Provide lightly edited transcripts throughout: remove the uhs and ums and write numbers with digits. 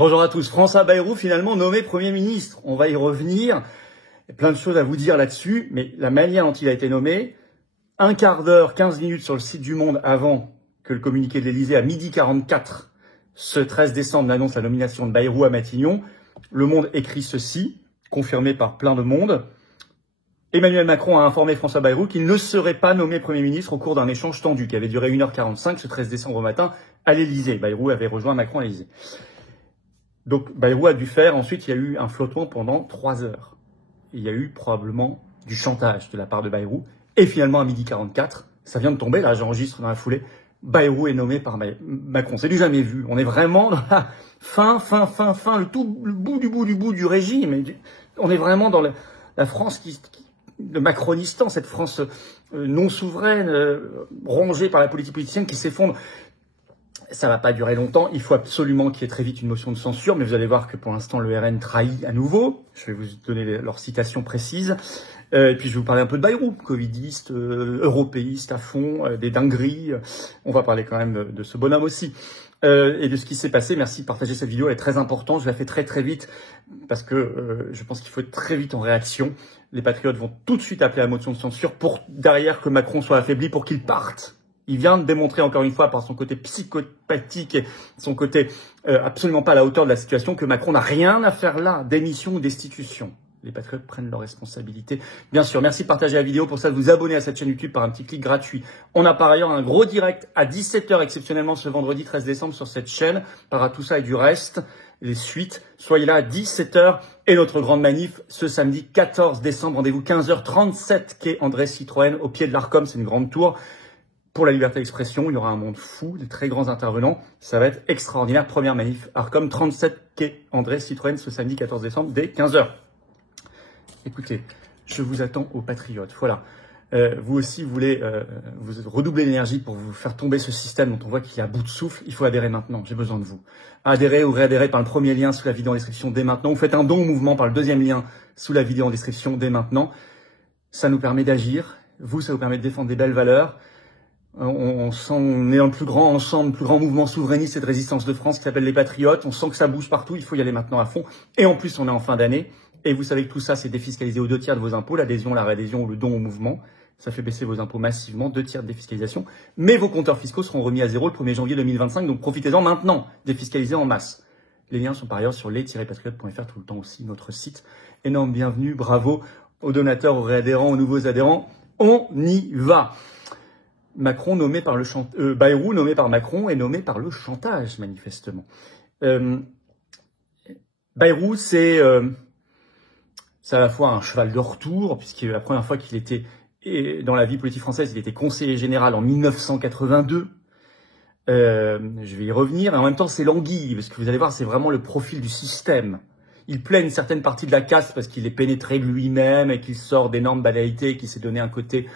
Bonjour à tous. François Bayrou finalement nommé Premier ministre. On va y revenir. Il y a plein de choses à vous dire là-dessus, mais la manière dont il a été nommé, un quart d'heure, 15 minutes sur le site du Monde avant que le communiqué de l'Élysée à 12h44, ce 13 décembre, annonce la nomination de Bayrou à Matignon. Le Monde écrit ceci, confirmé par plein de monde. Emmanuel Macron a informé François Bayrou qu'il ne serait pas nommé Premier ministre au cours d'un échange tendu qui avait duré 1h45 ce 13 décembre au matin à l'Élysée. Bayrou avait rejoint Macron à l'Élysée. Donc Bayrou a dû faire, ensuite il y a eu un flottement pendant 3 heures. Il y a eu probablement du chantage de la part de Bayrou. Et finalement à 12h44, ça vient de tomber, là j'enregistre dans la foulée, Bayrou est nommé par Macron. C'est du jamais vu. On est vraiment dans la fin, le bout du régime. On est vraiment dans la France le macronistan, cette France non souveraine, rongée par la politique politicienne qui s'effondre. Ça va pas durer longtemps. Il faut absolument qu'il y ait très vite une motion de censure, mais vous allez voir que pour l'instant le RN trahit à nouveau. Je vais vous donner leur citation précise. Et puis je vais vous parler un peu de Bayrou, covidiste, européiste à fond, des dingueries. On va parler quand même de ce bonhomme aussi. Et de ce qui s'est passé. Merci de partager cette vidéo, elle est très importante. Je la fais très vite parce que je pense qu'il faut être très vite en réaction. Les patriotes vont tout de suite appeler à la motion de censure pour derrière que Macron soit affaibli pour qu'il parte. Il vient de démontrer encore une fois par son côté psychopathique et son côté absolument pas à la hauteur de la situation que Macron n'a rien à faire là, démission ou destitution. Les patriotes prennent leurs responsabilités. Bien sûr, merci de partager la vidéo. Pour ça, de vous abonner à cette chaîne YouTube par un petit clic gratuit. On a par ailleurs un gros direct à 17h exceptionnellement ce vendredi 13 décembre sur cette chaîne. Par à tout ça et du reste, les suites. Soyez là à 17h et notre grande manif ce samedi 14 décembre. Rendez-vous 15h37 quai André Citroën au pied de l'Arcom. C'est une grande tour. Pour la liberté d'expression, il y aura un monde fou, de très grands intervenants. Ça va être extraordinaire. Première manif Arcom 37 quai André Citroën ce samedi 14 décembre dès 15h. Écoutez, je vous attends aux patriotes. Voilà. Vous aussi, vous voulez vous redoubler d'énergie pour vous faire tomber ce système dont on voit qu'il est à bout de souffle. Il faut adhérer maintenant. J'ai besoin de vous. Adhérez ou réadhérez par le premier lien sous la vidéo en description dès maintenant. Vous faites un don au mouvement par le deuxième lien sous la vidéo en description dès maintenant. Ça nous permet d'agir. Vous, ça vous permet de défendre des belles valeurs. On est dans le plus grand ensemble, le plus grand mouvement souverainiste et de résistance de France qui s'appelle les Patriotes. On sent que ça bouge partout. Il faut y aller maintenant à fond. Et en plus, on est en fin d'année. Et vous savez que tout ça, c'est défiscalisé aux 2 tiers de vos impôts, l'adhésion, la réadhésion ou le don au mouvement. Ça fait baisser vos impôts massivement, 2 tiers de défiscalisation. Mais vos compteurs fiscaux seront remis à zéro le 1er janvier 2025, donc profitez-en maintenant, défiscalisez en masse. Les liens sont par ailleurs sur les-patriotes.fr tout le temps aussi, notre site. Énorme bienvenue, bravo aux donateurs, aux réadhérents, aux nouveaux adhérents. On y va. Macron nommé par Bayrou nommé par Macron et nommé par le chantage, manifestement. Bayrou, c'est à la fois un cheval de retour, puisque la première fois qu'il était dans la vie politique française, il était conseiller général en 1982. Je vais y revenir. Et en même temps, c'est l'anguille, parce que vous allez voir, c'est vraiment le profil du système. Il plaît une certaine partie de la caste parce qu'il est pénétré de lui-même et qu'il sort d'énormes banalités, qu'il s'est donné un côté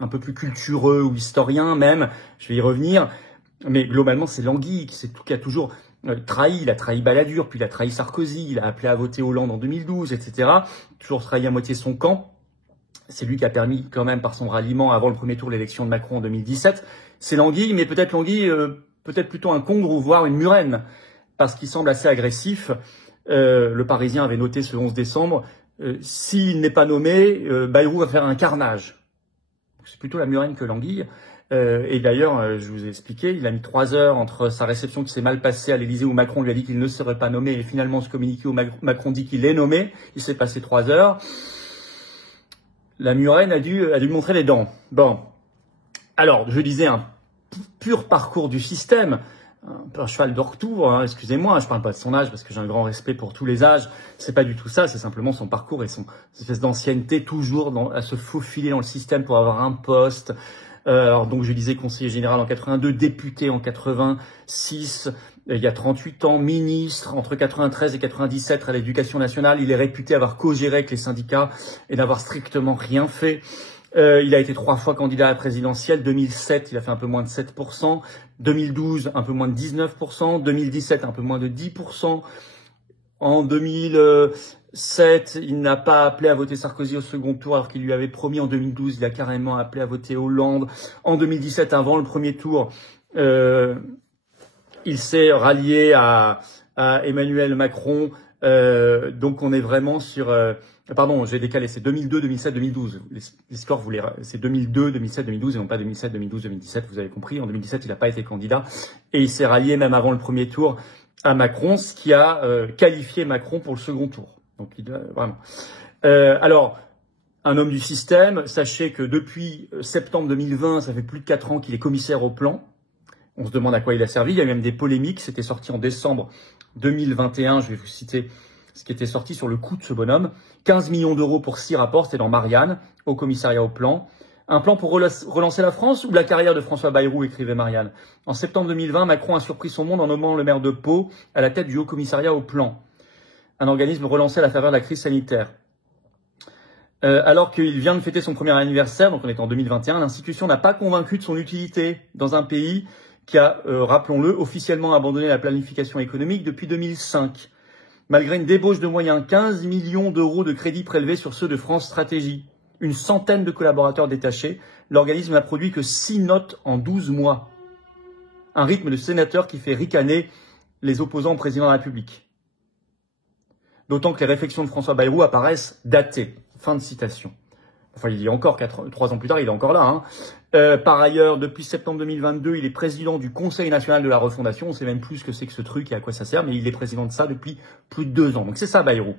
un peu plus cultureux ou historien même. Je vais y revenir. Mais globalement, c'est l'anguille qui a toujours trahi. Il a trahi Balladur, puis il a trahi Sarkozy, il a appelé à voter Hollande en 2012, etc. Toujours trahi à moitié son camp. C'est lui qui a permis quand même par son ralliement avant le premier tour de l'élection de Macron en 2017. C'est l'anguille, mais peut-être l'anguille, peut-être plutôt un congre ou voire une murène, parce qu'il semble assez agressif. Le Parisien avait noté ce 11 décembre, s'il n'est pas nommé, Bayrou va faire un carnage. C'est plutôt la murène que l'anguille. Et d'ailleurs, je vous ai expliqué, il a mis 3 heures entre sa réception qui s'est mal passée à l'Élysée où Macron lui a dit qu'il ne serait pas nommé et finalement ce communiqué où Macron dit qu'il est nommé. Il s'est passé 3 heures. La murène a dû montrer les dents. Bon. Alors, je disais un pur parcours du système. Un cheval de retour, hein, excusez-moi, je parle pas de son âge parce que j'ai un grand respect pour tous les âges. C'est pas du tout ça, c'est simplement son parcours et son espèce d'ancienneté toujours à se faufiler dans le système pour avoir un poste. Alors donc je disais conseiller général en 82, député en 86, il y a 38 ans, ministre entre 93 et 97 à l'éducation nationale. Il est réputé avoir co-géré avec les syndicats et n'avoir strictement rien fait. Il a été 3 fois candidat à la présidentielle. 2007, il a fait un peu moins de 7%. 2012, un peu moins de 19%. 2017, un peu moins de 10%. En 2007, il n'a pas appelé à voter Sarkozy au second tour alors qu'il lui avait promis. En 2012, il a carrément appelé à voter Hollande. En 2017, avant le premier tour, il s'est rallié à à Emmanuel Macron. Donc on est vraiment sur... pardon, j'ai décalé, c'est 2002, 2007, 2012. Les scores, c'est 2002, 2007, 2012 et non pas 2007, 2012, 2017, vous avez compris. En 2017, il n'a pas été candidat et il s'est rallié même avant le premier tour à Macron, ce qui a qualifié Macron pour le second tour. Donc vraiment. Alors, un homme du système, sachez que depuis septembre 2020, ça fait plus de 4 ans qu'il est commissaire au plan. On se demande à quoi il a servi. Il y a eu même des polémiques. C'était sorti en décembre 2021. Je vais vous citer ce qui était sorti sur le coût de ce bonhomme. 15 millions d'euros pour 6 rapports. C'était dans Marianne, au commissariat au plan. Un plan pour relancer la France ou la carrière de François Bayrou, écrivait Marianne. En septembre 2020, Macron a surpris son monde en nommant le maire de Pau à la tête du haut commissariat au plan. Un organisme relancé à la faveur de la crise sanitaire. Alors qu'il vient de fêter son premier anniversaire, donc on est en 2021, l'institution n'a pas convaincu de son utilité dans un pays qui a, rappelons-le, officiellement abandonné la planification économique depuis 2005. Malgré une débauche de moyens, 15 millions d'euros de crédits prélevés sur ceux de France Stratégie, une centaine de collaborateurs détachés, l'organisme n'a produit que 6 notes en 12 mois. Un rythme de sénateur qui fait ricaner les opposants au président de la République. D'autant que les réflexions de François Bayrou apparaissent datées. Fin de citation. Enfin, il y a encore 3 ans plus tard, il est encore là. Par ailleurs, depuis septembre 2022, il est président du Conseil national de la refondation. On sait même plus ce que c'est que ce truc et à quoi ça sert, mais il est président de ça depuis plus de 2 ans. Donc c'est ça, Bayrou.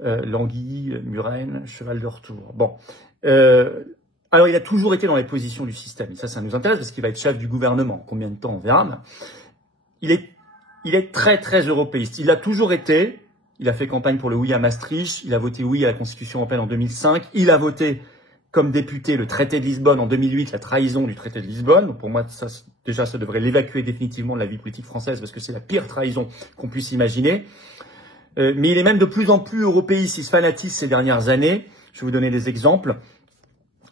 Languille, Muren, cheval de retour. Bon. Alors, il a toujours été dans les positions du système. Et ça nous intéresse parce qu'il va être chef du gouvernement. Combien de temps, on verra. Il est très, très européiste. Il l'a toujours été. Il a fait campagne pour le oui à Maastricht, il a voté oui à la Constitution européenne en 2005, il a voté comme député le traité de Lisbonne en 2008, la trahison du traité de Lisbonne. Donc pour moi, ça devrait l'évacuer définitivement de la vie politique française parce que c'est la pire trahison qu'on puisse imaginer. Mais il est même de plus en plus européiste, il se fanatise ces dernières années. Je vais vous donner des exemples.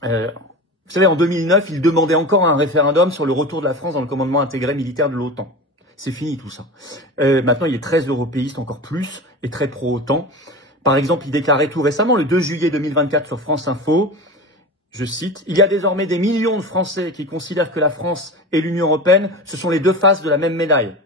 Vous savez, en 2009, il demandait encore un référendum sur le retour de la France dans le commandement intégré militaire de l'OTAN. C'est fini tout ça. Maintenant, il est très européiste, encore plus, et très pro-OTAN. Par exemple, il déclarait tout récemment, le 2 juillet 2024 sur France Info, je cite, « Il y a désormais des millions de Français qui considèrent que la France et l'Union européenne, ce sont les deux faces de la même médaille. »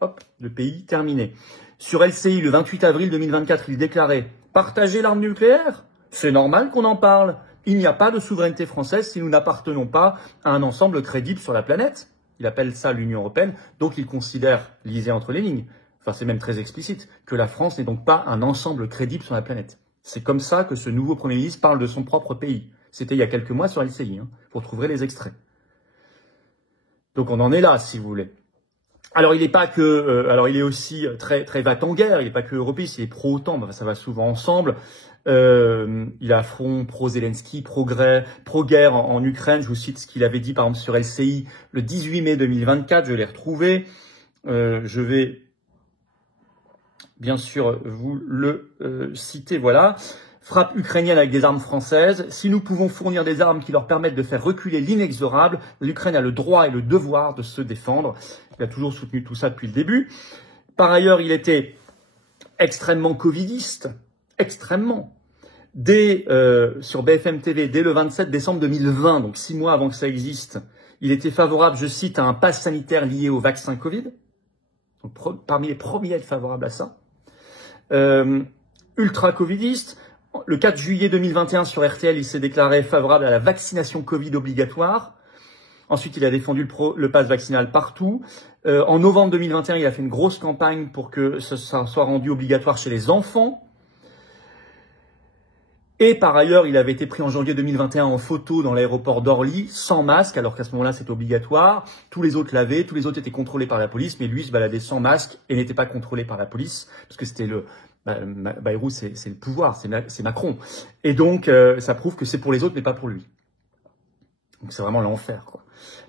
Hop, le pays terminé. Sur LCI, le 28 avril 2024, il déclarait « Partager l'arme nucléaire ? C'est normal qu'on en parle. Il n'y a pas de souveraineté française si nous n'appartenons pas à un ensemble crédible sur la planète. » Il appelle ça l'Union européenne, donc il considère, lisez entre les lignes, enfin c'est même très explicite, que la France n'est donc pas un ensemble crédible sur la planète. C'est comme ça que ce nouveau Premier ministre parle de son propre pays. C'était il y a quelques mois sur LCI, vous retrouverez les extraits. Donc on en est là, si vous voulez. Alors il n'est pas que, alors il est aussi très très va-t-en-guerre, il n'est pas que européiste, il est pro-OTAN, ça va souvent ensemble. Il a front pro-Zelensky, pro-guerre en Ukraine. Je vous cite ce qu'il avait dit par exemple sur LCI le 18 mai 2024, je l'ai retrouvé. Je vais bien sûr vous le citer, voilà. Frappe ukrainienne avec des armes françaises. Si nous pouvons fournir des armes qui leur permettent de faire reculer l'inexorable, l'Ukraine a le droit et le devoir de se défendre. Il a toujours soutenu tout ça depuis le début. Par ailleurs, il était extrêmement covidiste. Extrêmement. Sur BFM TV, dès le 27 décembre 2020, donc 6 mois avant que ça existe, il était favorable, je cite, à un pass sanitaire lié au vaccin Covid. Donc, parmi les premiers à être favorable à ça. Ultra-covidiste. Le 4 juillet 2021, sur RTL, il s'est déclaré favorable à la vaccination Covid obligatoire. Ensuite, il a défendu le pass vaccinal partout. En novembre 2021, il a fait une grosse campagne pour que ça soit rendu obligatoire chez les enfants. Et par ailleurs, il avait été pris en janvier 2021 en photo dans l'aéroport d'Orly, sans masque, alors qu'à ce moment-là, c'était obligatoire. Tous les autres l'avaient, tous les autres étaient contrôlés par la police, mais lui se baladait sans masque et n'était pas contrôlé par la police, parce que c'était Bayrou, c'est le pouvoir, c'est Macron. Et donc, ça prouve que c'est pour les autres, mais pas pour lui. Donc c'est vraiment l'enfer, quoi.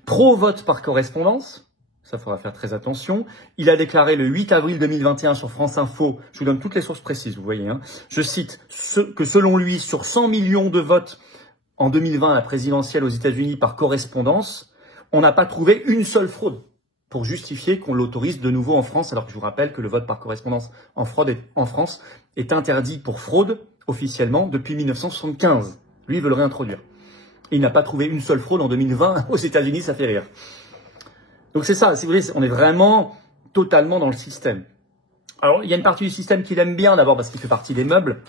Pro-vote par correspondance, ça faudra faire très attention. Il a déclaré le 8 avril 2021 sur France Info, je vous donne toutes les sources précises, vous voyez, je cite, que selon lui, sur 100 millions de votes en 2020 à la présidentielle aux États-Unis par correspondance, on n'a pas trouvé une seule fraude pour justifier qu'on l'autorise de nouveau en France, alors que je vous rappelle que le vote par correspondance en France est interdit pour fraude officiellement depuis 1975. Lui, il veut le réintroduire. Et il n'a pas trouvé une seule fraude en 2020 aux États-Unis, ça fait rire. Donc c'est ça, si vous voulez, on est vraiment totalement dans le système. Alors, il y a une partie du système qu'il aime bien, d'abord parce qu'il fait partie des meubles,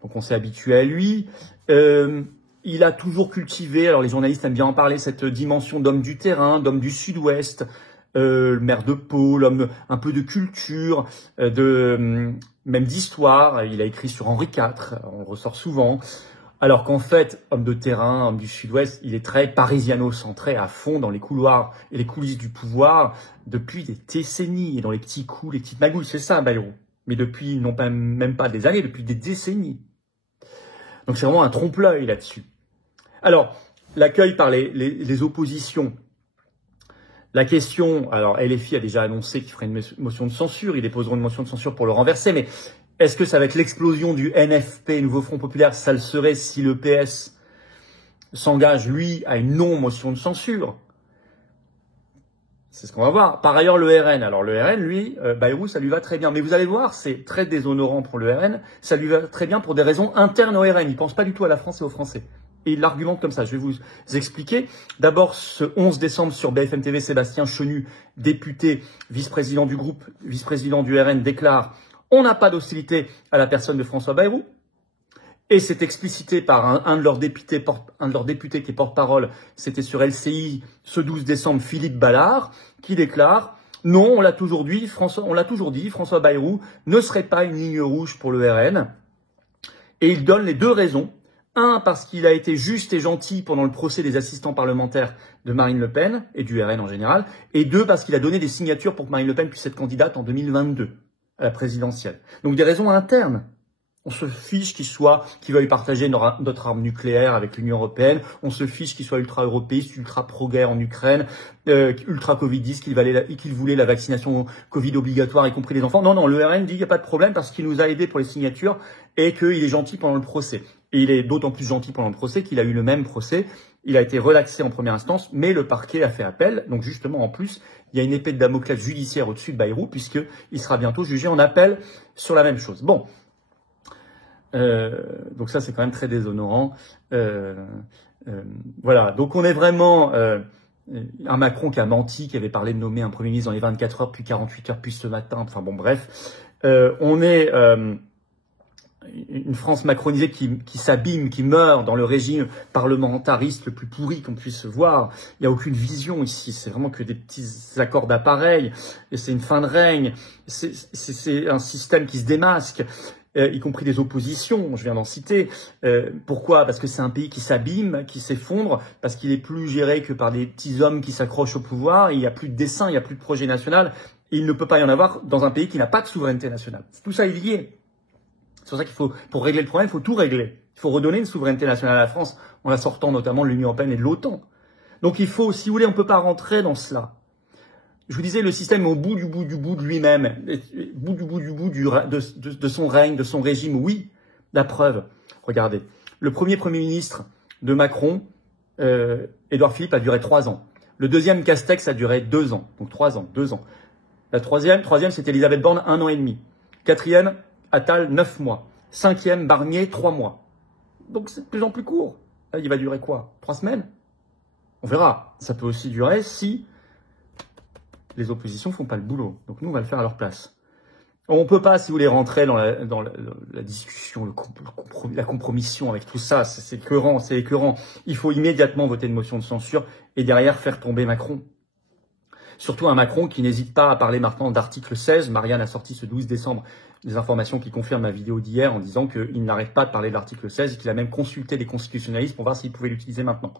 donc on s'est habitué à lui. Il a toujours cultivé, alors les journalistes aiment bien en parler, cette dimension d'homme du terrain, d'homme du sud-ouest, le maire de Pau, l'homme un peu de culture, même d'histoire. Il a écrit sur Henri IV, on le ressort souvent. Alors qu'en fait, homme de terrain, homme du sud-ouest, il est très parisiano-centré à fond dans les couloirs et les coulisses du pouvoir depuis des décennies, et dans les petits coups, les petites magouilles, c'est ça Bayrou. Mais depuis, non pas, même pas des années, depuis des décennies. Donc c'est vraiment un trompe-l'œil là-dessus. Alors, l'accueil par les oppositions. La question, alors LFI a déjà annoncé qu'il ferait une motion de censure, ils déposeront une motion de censure pour le renverser, mais est-ce que ça va être l'explosion du NFP, Nouveau Front Populaire? Ça le serait si le PS s'engage, lui, à une non-motion de censure. C'est ce qu'on va voir. Par ailleurs, le RN. Alors le RN, lui, Bayrou, ça lui va très bien. Mais vous allez voir, c'est très déshonorant pour le RN. Ça lui va très bien pour des raisons internes au RN. Il pense pas du tout à la France et aux Français. Et il l'argumente comme ça. Je vais vous expliquer. D'abord, ce 11 décembre sur BFM TV, Sébastien Chenu, député, vice-président du groupe, vice-président du RN, déclare « On n'a pas d'hostilité à la personne de François Bayrou ». Et c'est explicité par un de leurs députés qui est porte-parole, c'était sur LCI ce 12 décembre, Philippe Ballard, qui déclare « Non, on l'a toujours dit, François Bayrou ne serait pas une ligne rouge pour le RN ». Et il donne les deux raisons. Un, parce qu'il a été juste et gentil pendant le procès des assistants parlementaires de Marine Le Pen et du RN en général. Et deux, parce qu'il a donné des signatures pour que Marine Le Pen puisse être candidate en 2022 à la présidentielle. Donc des raisons internes. On se fiche qu'il veuille partager notre arme nucléaire avec l'Union européenne. On se fiche qu'il soit ultra-européiste, ultra-pro-guerre en Ukraine, ultra-Covid-10, qu'il voulait la vaccination Covid obligatoire, y compris les enfants. Non, le RN dit qu'il n'y a pas de problème parce qu'il nous a aidés pour les signatures et qu'il est gentil pendant le procès. Et il est d'autant plus gentil pendant le procès qu'il a eu le même procès. Il a été relaxé en première instance, mais le parquet a fait appel. Donc justement, en plus, il y a une épée de Damoclès judiciaire au-dessus de Bayrou puisqu'il sera bientôt jugé en appel sur la même chose. Bon. Donc ça, c'est quand même très déshonorant. Voilà. Donc on est vraiment un Macron qui a menti, qui avait parlé de nommer un Premier ministre dans les 24 heures, puis 48 heures, puis ce matin. Enfin bon, bref. On est une France macronisée qui s'abîme, qui meurt dans le régime parlementariste le plus pourri qu'on puisse voir. Il n'y a aucune vision ici. C'est vraiment que des petits accords d'appareil. Et c'est une fin de règne. C'est un système qui se démasque. Y compris des oppositions, je viens d'en citer. Pourquoi? Parce que c'est un pays qui s'abîme, qui s'effondre, parce qu'il est plus géré que par des petits hommes qui s'accrochent au pouvoir, il n'y a plus de dessein, il n'y a plus de projet national, et il ne peut pas y en avoir dans un pays qui n'a pas de souveraineté nationale. Tout ça est lié. C'est pour ça qu'il faut, pour régler le problème, il faut tout régler. Il faut redonner une souveraineté nationale à la France, en la sortant notamment de l'Union européenne et de l'OTAN. Donc il faut, si vous voulez, on ne peut pas rentrer dans cela. Je vous disais, le système est au bout de lui-même, de son règne, de son régime. Oui, la preuve. Regardez, le premier ministre de Macron, Édouard Philippe, a duré 3 ans. Le deuxième, Castex, a duré 2 ans. Donc 3 ans, 2 ans. La troisième, c'était Elisabeth Borne, 1 an et demi. Quatrième, Attal, 9 mois. Cinquième, Barnier, 3 mois. Donc c'est de plus en plus court. Là, il va durer quoi? 3 semaines? On verra. Ça peut aussi durer si les oppositions font pas le boulot. Donc nous, on va le faire à leur place. On peut pas, si vous voulez, rentrer dans la discussion, la compromission avec tout ça. C'est écœurant, c'est écœurant. Il faut immédiatement voter une motion de censure et derrière faire tomber Macron. Surtout un Macron qui n'hésite pas à parler maintenant d'article 16. Marianne a sorti ce 12 décembre des informations qui confirment ma vidéo d'hier en disant qu'il n'arrête pas de parler de l'article 16 et qu'il a même consulté des constitutionnalistes pour voir s'il pouvait l'utiliser maintenant.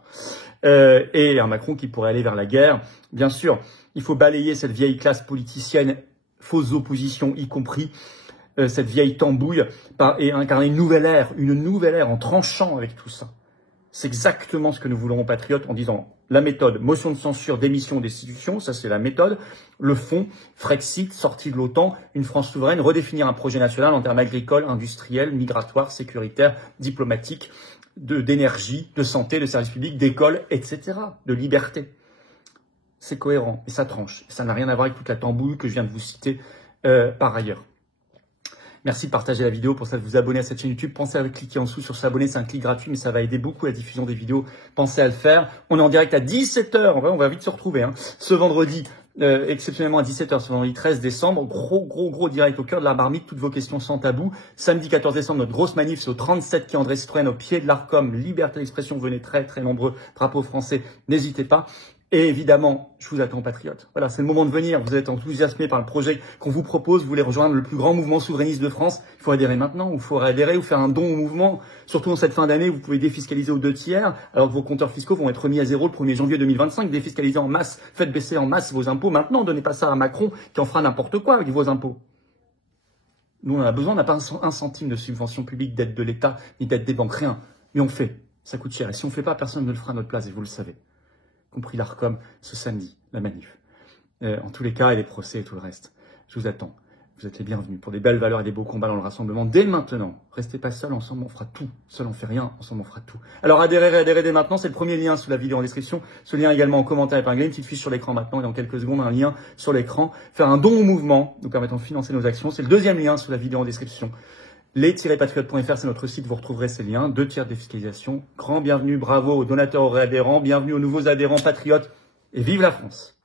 Et un Macron qui pourrait aller vers la guerre. Bien sûr, il faut balayer cette vieille classe politicienne, fausse opposition y compris, cette vieille tambouille, et incarner une nouvelle ère en tranchant avec tout ça. C'est exactement ce que nous voulons aux patriotes en disant la méthode, motion de censure, démission, destitution, ça c'est la méthode. Le fond, Frexit, sortie de l'OTAN, une France souveraine, redéfinir un projet national en termes agricoles, industriels, migratoires, sécuritaires, diplomatiques, d'énergie, de santé, de services publics, d'école, etc., de liberté. C'est cohérent et ça tranche. Ça n'a rien à voir avec toute la tambouille que je viens de vous citer par ailleurs. Merci de partager la vidéo, pour ça de vous abonner à cette chaîne YouTube. Pensez à cliquer en dessous sur s'abonner, c'est un clic gratuit, mais ça va aider beaucoup à la diffusion des vidéos. Pensez à le faire. On est en direct à 17 h, on va vite se retrouver. Ce vendredi exceptionnellement à 17h sur vendredi 13 décembre. Gros direct au cœur de la marmite, toutes vos questions sans tabou. Samedi 14 décembre, notre grosse manif, c'est au 37 quai André Citroën, au pied de l'Arcom. Liberté d'expression, venez très nombreux, drapeau français, n'hésitez pas. Et évidemment, je vous attends, patriotes. Voilà, c'est le moment de venir. Vous êtes enthousiasmés par le projet qu'on vous propose. Vous voulez rejoindre le plus grand mouvement souverainiste de France. Il faut adhérer maintenant, ou il faut adhérer ou faire un don au mouvement. Surtout en cette fin d'année, vous pouvez défiscaliser aux 2/3, alors que vos compteurs fiscaux vont être remis à zéro le 1er janvier 2025. Défiscaliser en masse, faites baisser en masse vos impôts. Maintenant, donnez pas ça à Macron qui en fera n'importe quoi avec vos impôts. Nous, on en a besoin. On n'a pas un centime de subvention publique, d'aide de l'État, ni d'aide des banques, rien. Mais on fait. Ça coûte cher. Et si on fait pas, personne ne le fera à notre place, et vous le savez. Compris l'Arcom, ce samedi, la manif. En tous les cas, et les procès et tout le reste. Je vous attends. Vous êtes les bienvenus pour des belles valeurs et des beaux combats dans le rassemblement dès maintenant. Restez pas seuls, ensemble on fera tout. Seul on fait rien, ensemble on fera tout. Alors adhérez dès maintenant, c'est le premier lien sous la vidéo en description. Ce lien également en commentaire épinglé, une petite fiche sur l'écran maintenant et dans quelques secondes un lien sur l'écran. Faire un don au mouvement, nous permettant de financer nos actions. C'est le deuxième lien sous la vidéo en description. Les-patriotes.fr, c'est notre site, vous retrouverez ces liens. 2 tiers de défiscalisation. Grand bienvenue, bravo aux donateurs, aux réadhérents, bienvenue aux nouveaux adhérents patriotes et vive la France!